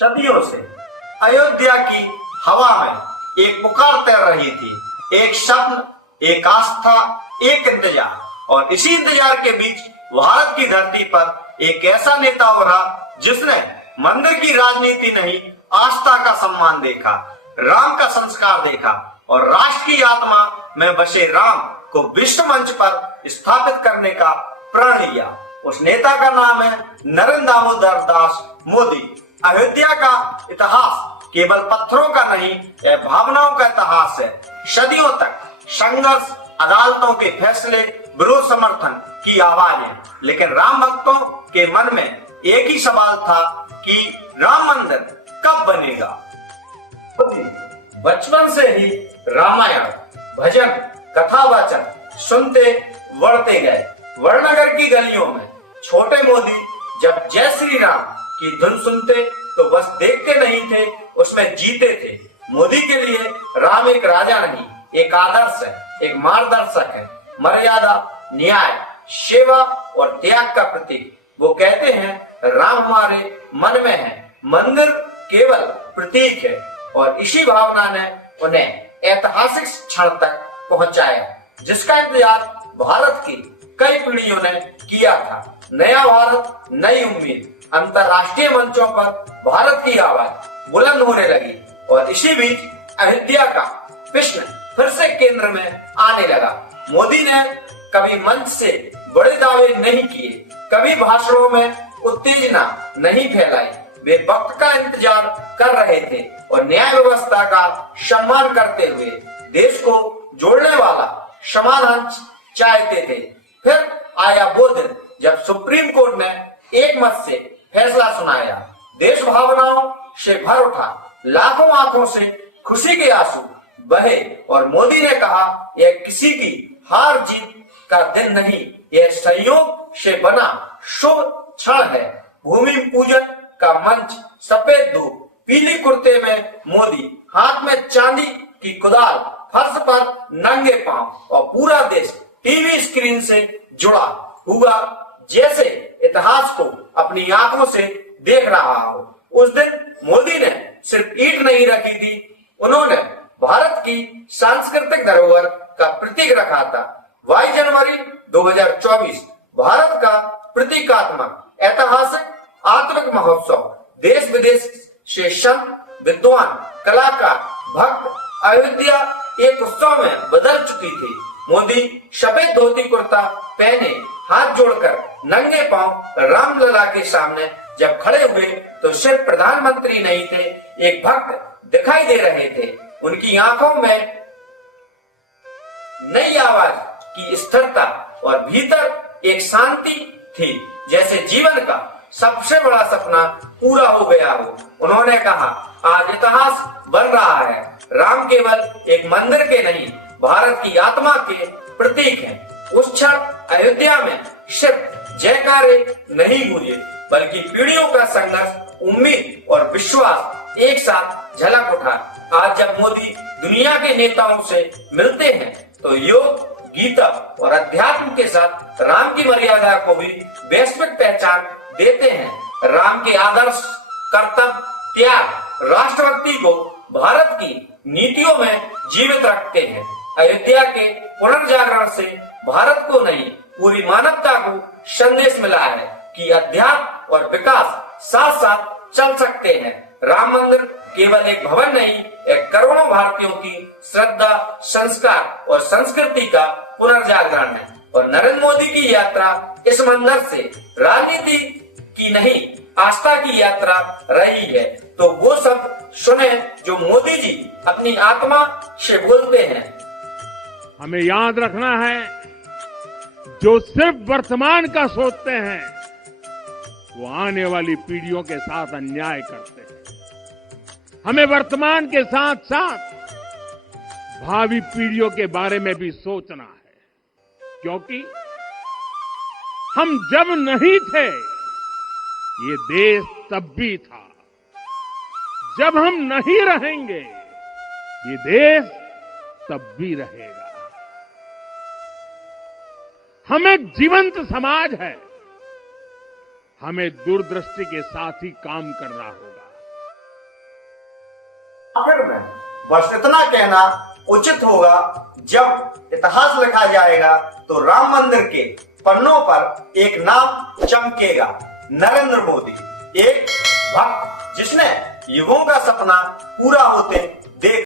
सदियों से अयोध्या की हवा में एक पुकार तैर रही थी, एक स्वप्न, एक आस्था, एक इंतजार। और इसी इंतजार के बीच भारत की धरती पर एक ऐसा नेता उभरा जिसने मंदिर की राजनीति नहीं, आस्था का सम्मान देखा, राम का संस्कार देखा और राष्ट्र की आत्मा में बसे राम को विश्व मंच पर स्थापित करने का प्रण लिया। उस नेता का नाम है नरेंद्र दामोदर दास मोदी। अयोध्या का इतिहास केवल पत्थरों का नहीं, यह भावनाओं का इतिहास है। सदियों तक संघर्ष, अदालतों के फैसले, विरोध समर्थन की आवाजें, लेकिन राम भक्तों के मन में एक ही सवाल था कि राम मंदिर कब बनेगा। बचपन से ही रामायण, भजन, कथावाचन सुनते बढ़ते गए। वड़नगर की गलियों में छोटे मोदी जब जय श्री राम की धुन सुनते तो बस देखते नहीं थे, उसमें जीते थे। मोदी के लिए राम एक राजा नहीं, एक आदर्श है, एक मार्गदर्शक है, मर्यादा, न्याय, सेवा और त्याग का प्रतीक। वो कहते हैं राम हमारे मन में है, मंदिर केवल प्रतीक है। और इसी भावना ने उन्हें ऐतिहासिक क्षण तक पहुंचाया जिसका इंतजार भारत की कई पीढ़ियों ने किया था। नया भारत, नई उम्मीद। अंतरराष्ट्रीय मंचों पर भारत की आवाज बुलंद होने लगी और इसी बीच अयोध्या का प्रश्न फिर से केंद्र में आने लगा। मोदी ने कभी मंच से बड़े दावे नहीं किए, कभी भाषणों में उत्तेजना नहीं फैलाई। वे वक्त का इंतजार कर रहे थे और न्याय व्यवस्था का सम्मान करते हुए देश को जोड़ने वाला समाधान चाहते थे। फिर आया वो दिन जब सुप्रीम कोर्ट ने एक मत से फैसला सुनाया। देश भावनाओं से भर उठा, लाखों आंखों से खुशी के आंसू बहे और मोदी ने कहा, यह किसी की हार जीत का दिन नहीं, यह संयोग से बना शुभ क्षण है। भूमि पूजन का मंच, सफेद धूप, पीली कुर्ते में मोदी, हाथ में चांदी की कुदाल, फर्श पर नंगे पांव और पूरा देश टीवी स्क्रीन से जुड़ा हुआ जैसे इतिहास को अपनी आंखों से देख रहा हो। उस दिन मोदी ने सिर्फ ईंट नहीं रखी थी, उन्होंने भारत की सांस्कृतिक धरोहर का प्रतीक रखा था। 22 जनवरी 2024 भारत का प्रतीकात्मक ऐतिहासिक आत्मिक महोत्सव। देश विदेश से संत, विद्वान, कलाकार, भक्त अयोध्या एक उत्सव में बदल चुकी थी। मोदी सफेद धोती कुर्ता पहने, हाथ जोड़कर नंगे पांव रामलला के सामने जब खड़े हुए तो सिर्फ प्रधानमंत्री नहीं थे, एक भक्त दिखाई दे रहे थे। उनकी आंखों में नई आवाज की स्थिरता और भीतर एक शांति थी, जैसे जीवन का सबसे बड़ा सपना पूरा हो गया हो। उन्होंने कहा, आज इतिहास बन रहा है। राम केवल एक मंदिर के नहीं, भारत की आत्मा के प्रतीक हैं। उस क्षण अयोध्या में सिर्फ जयकारे नहीं गूंजे, बल्कि पीढ़ियों का संघर्ष, उम्मीद और विश्वास एक साथ झलक उठा। आज जब मोदी दुनिया के नेताओं से मिलते हैं तो योग, गीता और अध्यात्म के साथ राम की मर्यादा को भी वैश्विक पहचान देते हैं। राम के आदर्श, कर्तव्य, त्याग, राष्ट्रभक्ति को भारत की नीतियों में जीवित रखते हैं। अयोध्या के पुनर्जागरण से भारत को नहीं, पूरी मानवता को संदेश मिला है कि अध्यात्म और विकास साथ साथ चल सकते हैं। राम मंदिर केवल एक भवन नहीं, एक करोड़ों भारतीयों की श्रद्धा, संस्कार और संस्कृति का पुनर्जागरण है। और नरेंद्र मोदी की यात्रा इस मंदिर से राजनीति की नहीं, आस्था की यात्रा रही है। तो वो सब सुने जो मोदी जी अपनी आत्मा से बोलते हैं। हमें याद रखना है, जो सिर्फ वर्तमान का सोचते हैं वो आने वाली पीढ़ियों के साथ अन्याय करते हैं। हमें वर्तमान के साथ साथ भावी पीढ़ियों के बारे में भी सोचना है, क्योंकि हम जब नहीं थे ये देश तब भी था, जब हम नहीं रहेंगे ये देश तब भी रहेगा। हम एक जीवंत समाज है, हमें दूरदृष्टि के साथ ही काम करना होगा। आखिर में बस इतना कहना उचित होगा, जब इतिहास लिखा जाएगा तो राम मंदिर के पन्नों पर एक नाम चमकेगा, नरेंद्र मोदी, एक भक्त जिसने युगों का सपना पूरा होते